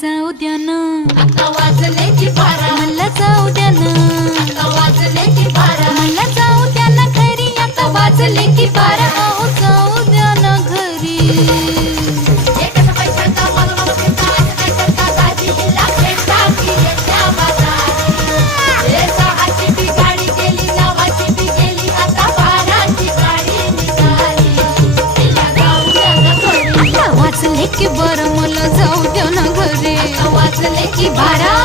जाऊ द्या ना, आता वाजले की 12, मला जाऊ द्या ना, आता वाजले की 12, मला जाऊ द्या ना घरी, आता वाजले की 12, अहो जाऊ द्या ना घरी. एकाचा पैशाचा मला काय करता दाजी हिला भेटा की येत्या बाजारी, हे सहाची बी गाडी गेली, नवाची बी गेली, आता 12ची गाडी निघाली, हिला जाऊ द्या ना घरी. आता वाजले की 12, मला जाऊ द्या ना घरी, आता वाजले की 12.